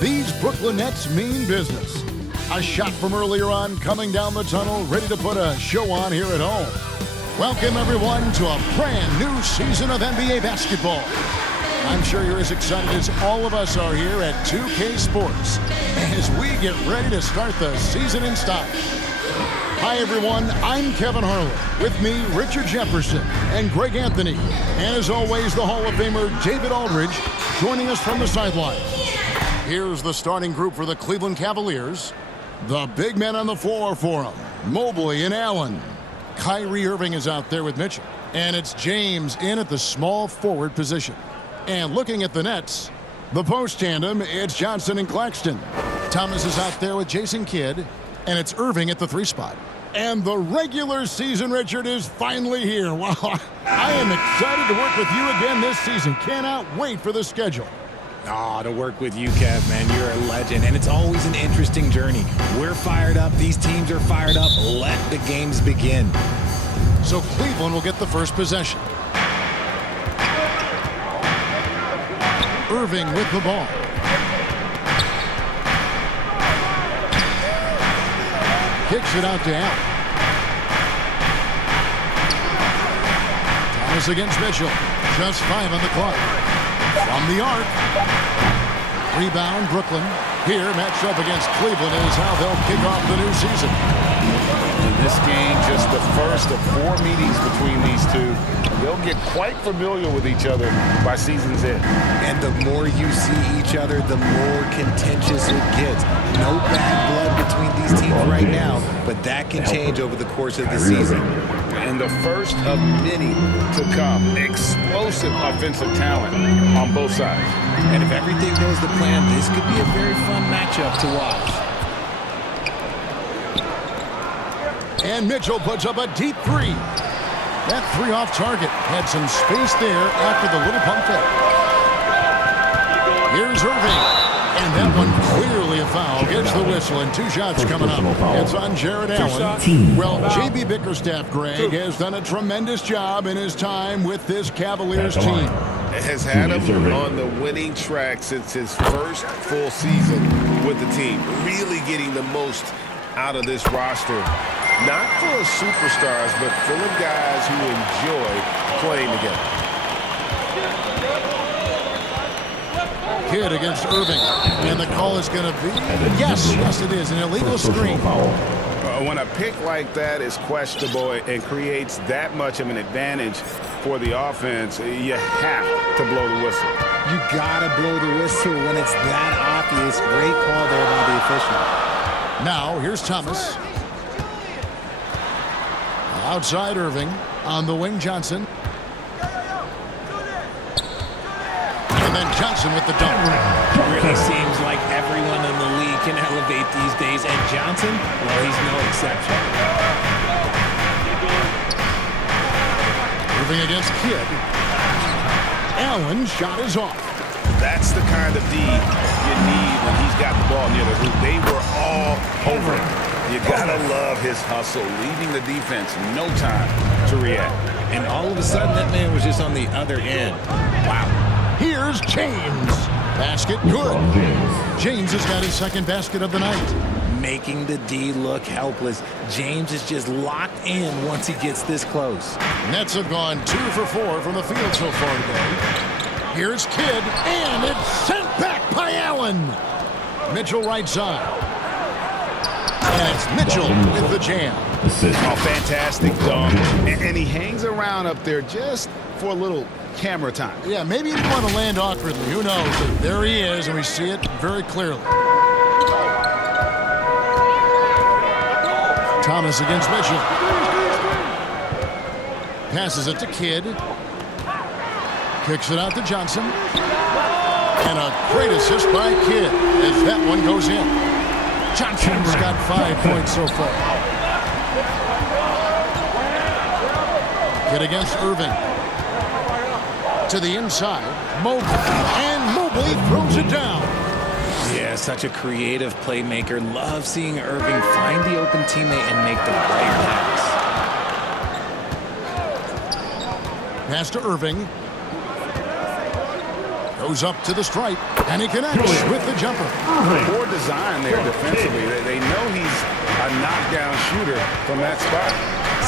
These Brooklyn Nets mean business. A shot from earlier on, coming down the tunnel, ready to put a show on here at home. Welcome, everyone, to a brand new season of NBA basketball. I'm sure you're as excited as all of us are here at 2K Sports as we get ready to start the season in style. Hi, everyone. I'm Kevin Harlan. With me, Richard Jefferson and Greg Anthony. And as always, the Hall of Famer David Aldridge joining us from the sideline. Here's the starting group for the Cleveland Cavaliers. The big men on the floor for them, Mobley and Allen. Kyrie Irving is out there with Mitchell. And it's James in at the small forward position. And looking at the Nets, the post tandem, it's Johnson and Claxton. Thomas is out there with Jason Kidd. And it's Irving at the 3 spot. And the regular season, Richard, is finally here. Wow, I am excited to work with you again this season. Cannot wait for the schedule. To work with you, Kev, man. You're a legend, and it's always an interesting journey. We're fired up. These teams are fired up. Let the games begin. So Cleveland will get the first possession. Irving with the ball. Kicks it out to Allen. Thomas against Mitchell. Just 5 on the clock. From the arc. Rebound, Brooklyn. Here, matched up against Cleveland is how they'll kick off the new season. In this game, just the first of 4 meetings between these two. They'll get quite familiar with each other by season's end. And the more you see each other, the more contentious it gets. No bad blood between these teams right now, but that can change over the course of the season. And the first of many to come. Explosive offensive talent on both sides. And if everything goes to plan, this could be a very fun matchup to watch. And Mitchell puts up a deep 3. That 3 off target. Had some space there after the little pump fake. Here's Irving. And that one clearly a foul. Gets the whistle and 2 shots coming up. It's on Jared Allen. Well, J.B. Bickerstaff, Greg, has done a tremendous job in his time with this Cavaliers team. Has had him on the winning track since his first full season with the team. Really getting the most out of this roster. Not full of superstars, but full of guys who enjoy playing together. Kidd against Irving. And the call is going to be, yes, it is, an illegal screen. When a pick like that is questionable and creates that much of an advantage for the offense, you have to blow the whistle. You gotta blow the whistle when it's that obvious. Great call there by the official. Now, here's Thomas. Outside Irving. On the wing, Johnson. And then Johnson with the dunk. Really seems like everyone in the league can elevate these days. And Johnson, well, he's no exception. Irving against Kidd. Allen's shot is off. That's the kind of D you need when he's got the ball near the hoop. They were all over him. You gotta love his hustle, leaving the defense no time to react. And all of a sudden, that man was just on the other end. Wow. Here's James. Basket good. James has got his second basket of the night. Making the D look helpless. James is just locked in once he gets this close. Nets have gone 2 for 4 from the field so far today. Here's Kidd, and it's sent back by Allen. Mitchell right side. And it's Mitchell with the jam. Oh, fantastic dunk. And he hangs around up there just for a little camera time. Yeah, maybe he didn't want to land awkwardly. Who knows? But there he is, and we see it very clearly. Thomas against Mitchell. Passes it to Kidd. Kicks it out to Johnson. And a great assist by Kidd as that one goes in. Johnson's got 5 points so far. Kidd against Irving. To the inside. Mobley. And Mobley throws it down. Yeah, such a creative playmaker. Love seeing Irving find the open teammate and make the player pass. Pass to Irving. Goes up to the stripe, and he connects with the jumper. Poor design there defensively. They know he's a knockdown shooter from that spot.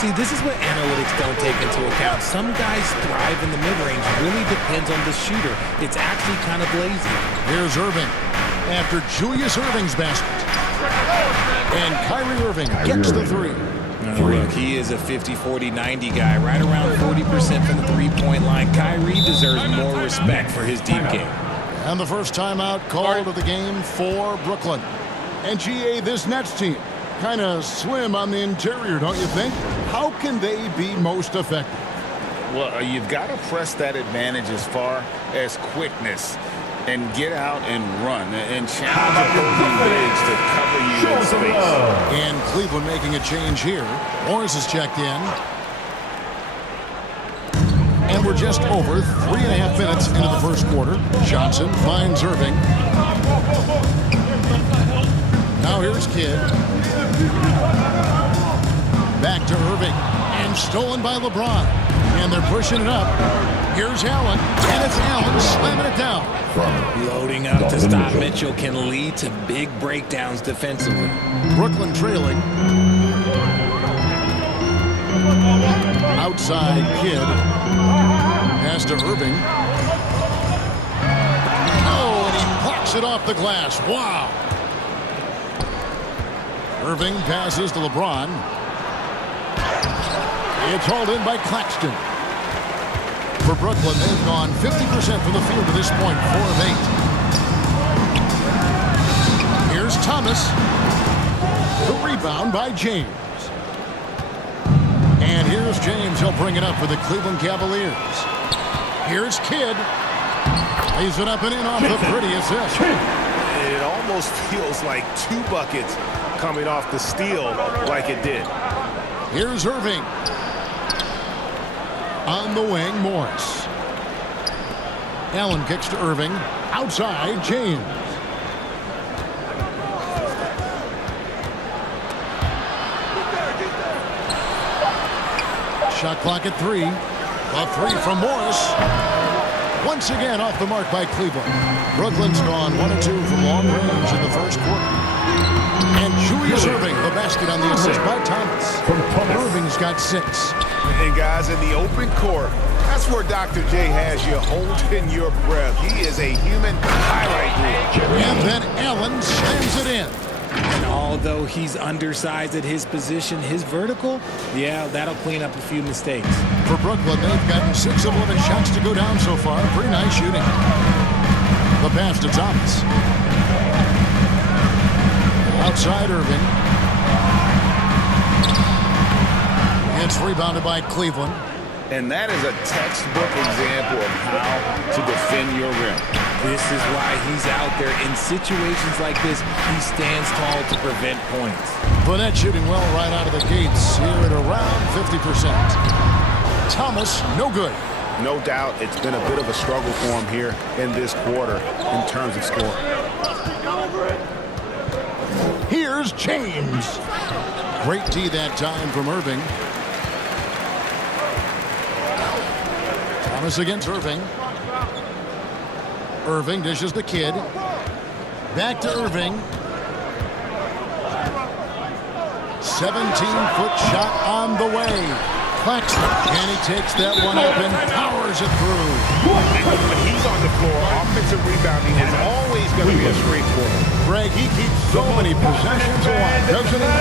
See, this is what analytics don't take into account. Some guys thrive in the mid-range. Really depends on the shooter. It's actually kind of lazy. Here's Irving after Julius Irving's basket. And Kyrie Irving gets the three. Look, he is a 50-40-90 guy, right around 40% from the three-point line. Kyrie deserves more respect for his deep game. And the first timeout called of the game for Brooklyn. And GA, this Nets team, kind of slim on the interior, don't you think? How can they be most effective? Well, you've got to press that advantage as far as quickness and get out and run and challenge opposing bigs to cover you in space. And Cleveland making a change here. Morris is checked in. And we're just over 3.5 minutes into the first quarter. Johnson finds Irving. Now here's Kidd. Back to Irving. And stolen by LeBron. And they're pushing it up. Here's Allen. And it's Allen slamming it down. Loading up to stop Mitchell can lead to big breakdowns defensively. Brooklyn trailing. Outside Kidd. Pass to Irving. Oh, and he blocks it off the glass. Wow. Irving passes to LeBron. It's hauled in by Claxton. For Brooklyn, they've gone 50% from the field to this point, 4 of 8. Here's Thomas. The rebound by James. And here's James. He'll bring it up for the Cleveland Cavaliers. Here's Kidd. Lays it up and in off the pretty assist. It almost feels like 2 buckets coming off the steal like it did. Here's Irving. On the wing, Morris. Allen kicks to Irving. Outside, James. Shot clock at 3. A 3 from Morris. Once again off the mark by Cleveland. Brooklyn's gone 1 of 2 from long range in the first quarter. And Julius Irving, the basket on the assist by Thomas. Irving's got 6. And guys, in the open court, that's where Dr. J has you holding your breath. He is a human highlight reel. And then Allen slams it in. And although he's undersized at his position, his vertical, yeah, that'll clean up a few mistakes. For Brooklyn, they've gotten 6 of 11 shots to go down so far. Pretty nice shooting. The pass to Thomas. Outside Irving. It's rebounded by Cleveland. And that is a textbook example of how to defend your rim. This is why he's out there. In situations like this, he stands tall to prevent points. Fournette shooting well right out of the gates here at around 50%. Thomas, no good. No doubt it's been a bit of a struggle for him here in this quarter in terms of scoring. Here's James. Great D that time from Irving. Thomas against Irving. Irving dishes the Kidd. Back to Irving. 17-foot shot on the way. Claxton, and he takes that one up and powers it through. When he's on the floor, offensive rebounding is always going to be a strength for him. Greg, he keeps so many possessions alive, doesn't he?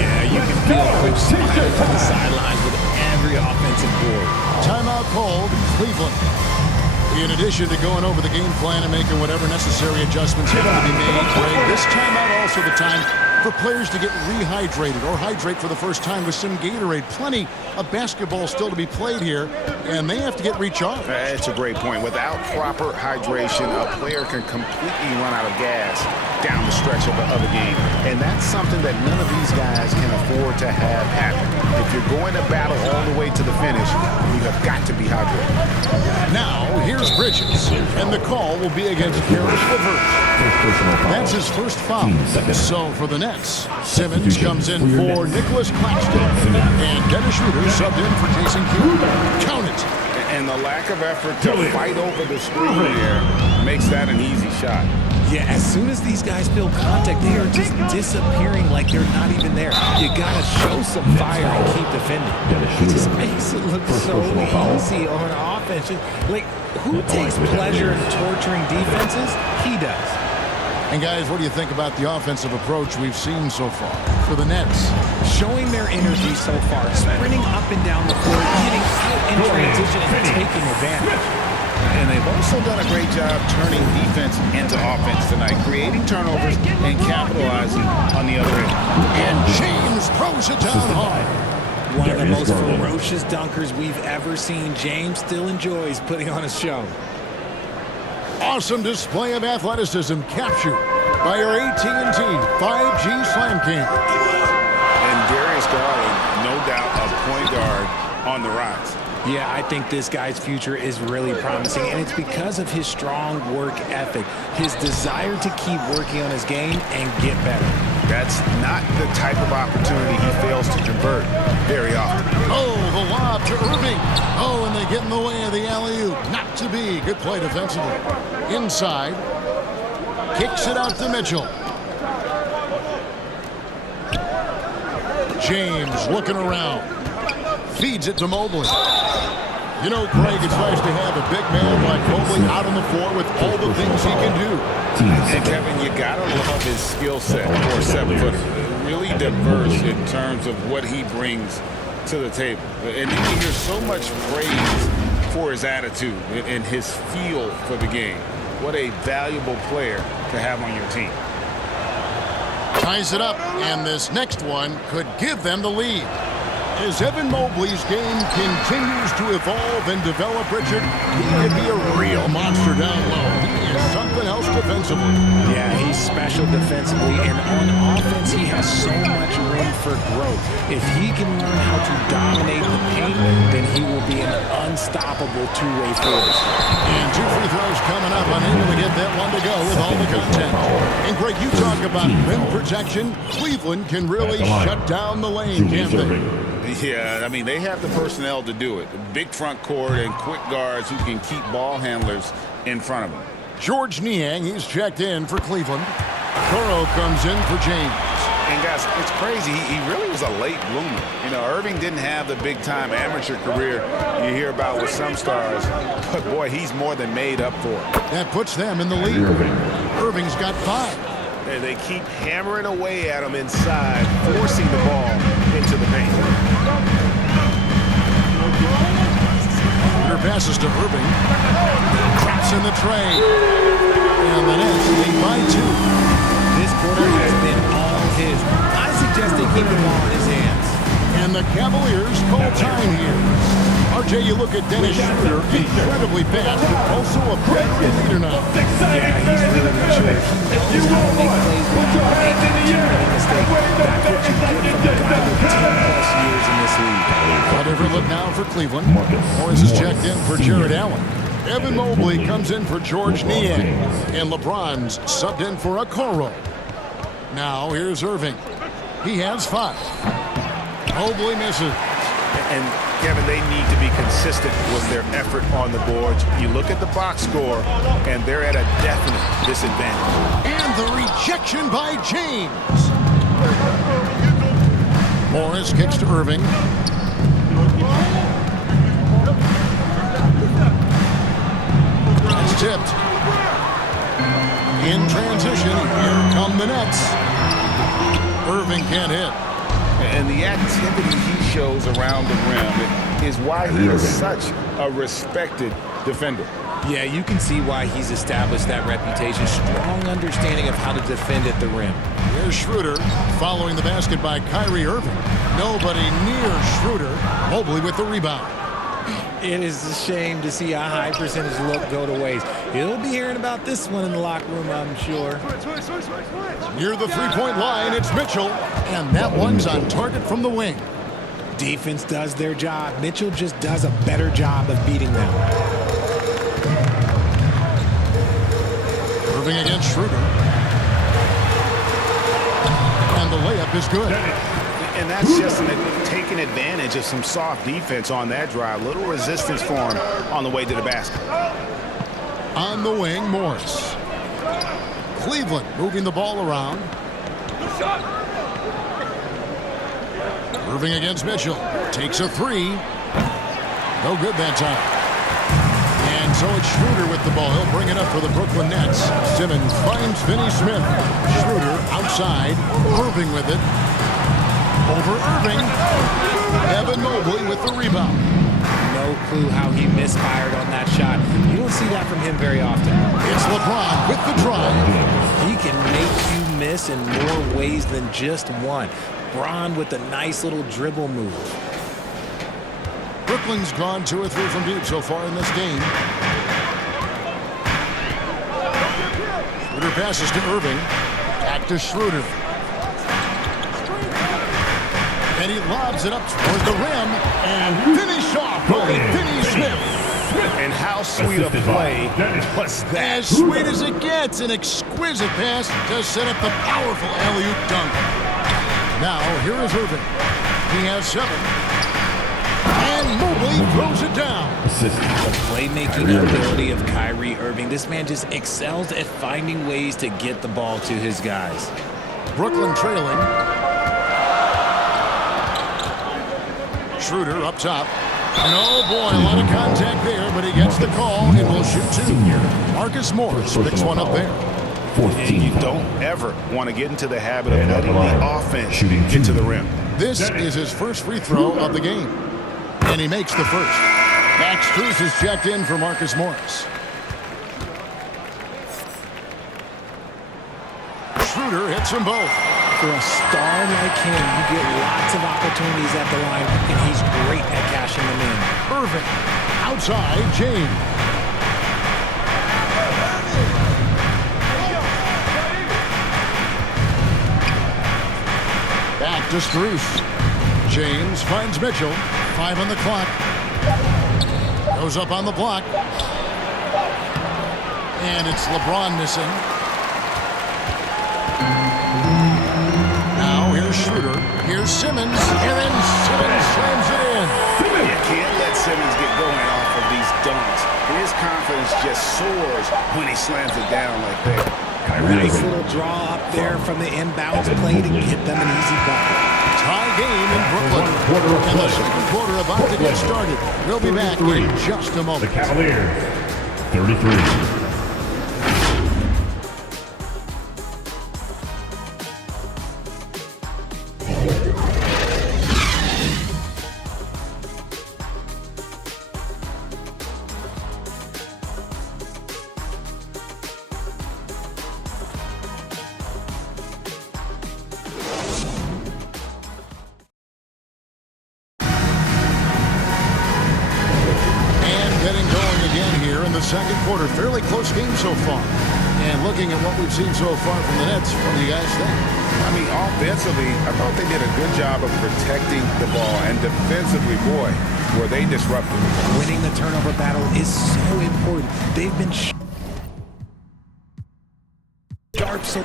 Yeah, you can feel Coach smiling from the sidelines with every offensive board. Timeout called, Cleveland. In addition to going over the game plan and making whatever necessary adjustments have to be made, Greg, this timeout also the time for players to get rehydrated or hydrate for the first time with some Gatorade. Plenty of basketball still to be played here, and they have to get recharged. That's a great point. Without proper hydration, a player can completely run out of gas down the stretch of a game. And that's something that none of these guys can afford to have happen. If you're going to battle all the way to the finish, you have got to be hydrated. Now, here's Bridges, and the call will be against Karis LeVert. That's his first foul. So for the Nets, Simmons comes in for Nicholas Claxton, and Dennis Schroeder subbed in for Jason Kidd. Count it. And the lack of effort to fight over the screen there makes that an easy shot. Yeah, as soon as these guys feel contact, they are just disappearing like they're not even there. You gotta show some fire and keep defending. It just makes it look so easy on offense. Like, who takes pleasure in torturing defenses? He does. And guys, what do you think about the offensive approach we've seen so far for the Nets? Showing their energy so far, sprinting up and down the floor, getting out in transition and taking advantage. And they've also done a great job turning defense into offense tonight, creating turnovers and capitalizing on the other end. And James throws it down hard. One of the most ferocious dunkers we've ever seen. James still enjoys putting on a show. Awesome display of athleticism captured by our AT&T 5G Slam King. And Darius Garland, no doubt a point guard on the rise. Yeah, I think this guy's future is really promising, and it's because of his strong work ethic, his desire to keep working on his game and get better. That's not the type of opportunity he fails to convert very often. Oh, the lob to Irving. Oh, and they get in the way of the alley-oop. Not to be. Good play defensively. Inside. Kicks it out to Mitchell. James looking around. Feeds it to Mobley. You know, Craig, it's nice to have a big man like Mobley out on the floor with all the things he can do. And Kevin, you gotta love his skill set for a 7-footer. Really diverse in terms of what he brings to the table. And you hear so much praise for his attitude and his feel for the game. What a valuable player to have on your team. Ties it up, and this next one could give them the lead. As Evan Mobley's game continues to evolve and develop, Richard, he could be a real monster down low. He is something else defensively. Yeah, he's special defensively, and on offense, he has so much room for growth. If he can learn how to dominate the paint, then he will be an unstoppable two-way force. And 2 free throws coming up, unable to get that one to go with all the contact. And Greg, you talk about rim protection. Cleveland can really shut down the lane, can't they? Yeah, I mean, they have the personnel to do it. Big front court and quick guards who can keep ball handlers in front of them. George Niang, he's checked in for Cleveland. Burrow comes in for James. And guys, it's crazy. He really was a late bloomer. You know, Irving didn't have the big-time amateur career you hear about with some stars. But, boy, he's more than made up for it. That puts them in the lead. Irving's got 5. And they keep hammering away at him inside, forcing the ball into the paint. Peter passes to Irving. Traps in the tray. And the Nets lead by 2. This quarter has been all his. I suggest they keep the ball in his hands. And the Cavaliers call time here. RJ, you look at Dennis Schroeder, incredibly fast, but also a veteran leader now. Yeah, he's really mature. He knows how to make plays without making too many mistakes. That's what you get from a guy with 10-plus years in this league. A different look now for Cleveland. Morris is checked in for Jared Allen. Evan Mobley comes in for George Niang. And LeBron's subbed in for Okoro. Now here's Irving. He has 5. Mobley misses. And, Kevin, they need to be consistent with their effort on the boards. You look at the box score, and they're at a definite disadvantage. And the rejection by James. Morris kicks to Irving. It's tipped. In transition, here come the Nets. Irving can't hit. And the activity he shows around the rim is why he is such a respected defender. Yeah, you can see why he's established that reputation. Strong understanding of how to defend at the rim. Here's Schroeder following the basket by Kyrie Irving. Nobody near Schroeder. Mobley with the rebound. It is a shame to see a high percentage look go to waste. He'll be hearing about this one in the locker room, I'm sure. Near the three-point line, it's Mitchell. And that one's on target from the wing. Defense does their job. Mitchell just does a better job of beating them. Irving against Schroeder. And the layup is good. And that's just taking advantage of some soft defense on that drive. Little resistance for him on the way to the basket. On the wing, Morris. Cleveland moving the ball around. Irving against Mitchell. Takes a three. No good that time. And so it's Schroeder with the ball. He'll bring it up for the Brooklyn Nets. Simmons finds Finney-Smith. Schroeder outside. Irving with it. Over Irving. Evan Mobley with the rebound. No clue how he misfired on that shot. You don't see that from him very often. It's LeBron with the drive. He can make you miss in more ways than just one. Bron with a nice little dribble move. Brooklyn's gone 2 or 3 from deep so far in this game. Schroeder passes to Irving. Back to Schroeder. And he lobs it up toward the rim. And finish off by Finney-Smith. And how sweet a play was that? As sweet as it gets. An exquisite pass to set up the powerful alley-oop dunk. Now, here is Irving. He has 7. And Mobley throws it down. The playmaking ability of Kyrie Irving. This man just excels at finding ways to get the ball to his guys. Brooklyn trailing. Schroeder up top. And oh boy, a lot of contact there, but he gets the call and will shoot 2. Marcus Morris picks one up there. And you don't ever want to get into the habit of letting the offense get to the rim. This is his first free throw of the game. And he makes the first. Max Strus is checked in for Marcus Morris. Schroeder hits them both. For a star like him, you get lots of opportunities at the line, and he's great at cashing them in. Irving. Outside, James. Back to Strus. James finds Mitchell. 5 on the clock. Goes up on the block. And it's LeBron missing. Now here's Schroeder. Here's Simmons. And then Simmons slams it in. You can't let Simmons get going off of these dunks. His confidence just soars when he slams it down like that. Nice little draw up there from the inbounds play to get them an easy bucket. Tie game in Brooklyn. And the second quarter about to get started. We'll be back in just a moment. The Cavaliers, 33. Second quarter, fairly close game so far. And looking at what we've seen so far from the Nets, what do you guys think? I mean, offensively, I thought they did a good job of protecting the ball. And defensively, boy, were they disruptive. Winning the turnover battle is so important. They've been sharp so